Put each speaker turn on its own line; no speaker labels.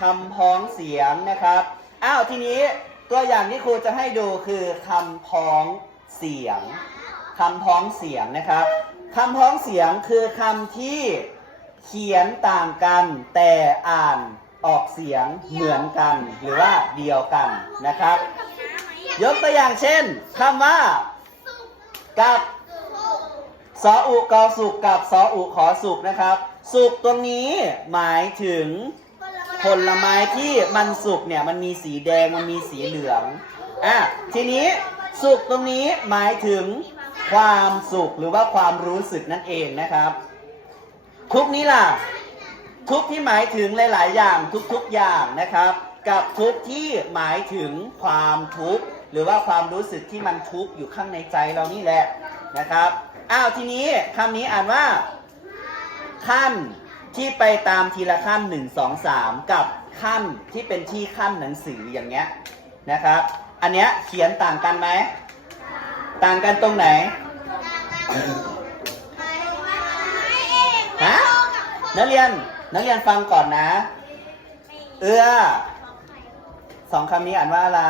คำพ้องเสียงนะครับ อ้าวทีนี้ตัวอย่างที่ครูจะให้ดูคือคำพ้องเสียงคำพ้องเสียงนะครับคำพ้องเสียงคือคำที่เขียนต่างกันแต่อ่านออกเสียงเหมือนกัน หรือว่าเดียวกันนะครับ ยกตัวอย่างเช่นคำว่า กับสออุกอสุกกับสออุขอสุกนะครับ สุกตรงนี้หมายถึง ผลไม้ที่มันสุกเนี่ยมันมีสีแดงมันมีสีเหลืองอะทีนี้สุกตรงนี้หมายถึงความสุขหรือว่าความรู้สึกนั่นเองนะครับ ทุกนี้ล่ะ ทุกที่หมายถึงหลาย ๆ อย่างทุก ๆ อย่างนะครับ กับทุกที่หมายถึงความทุกข์หรือว่าความรู้สึกที่มันทุกข์อยู่ข้างในใจเรานี่แหละนะครับอ้าวทีนี้คำนี้อ่านว่า ขั้น ที่ไปตามทีละขั้น1 2 3กับขั้นที่เป็นที่ขั้นหนังสืออย่างเงี้ยนะครับ อันเนี้ยเขียนต่างกันไหม ต่างกันตรงไหนฮะนักเรียนนักเรียนฟังก่อนนะ เอื้อสองคำนี้อ่านว่าอะไร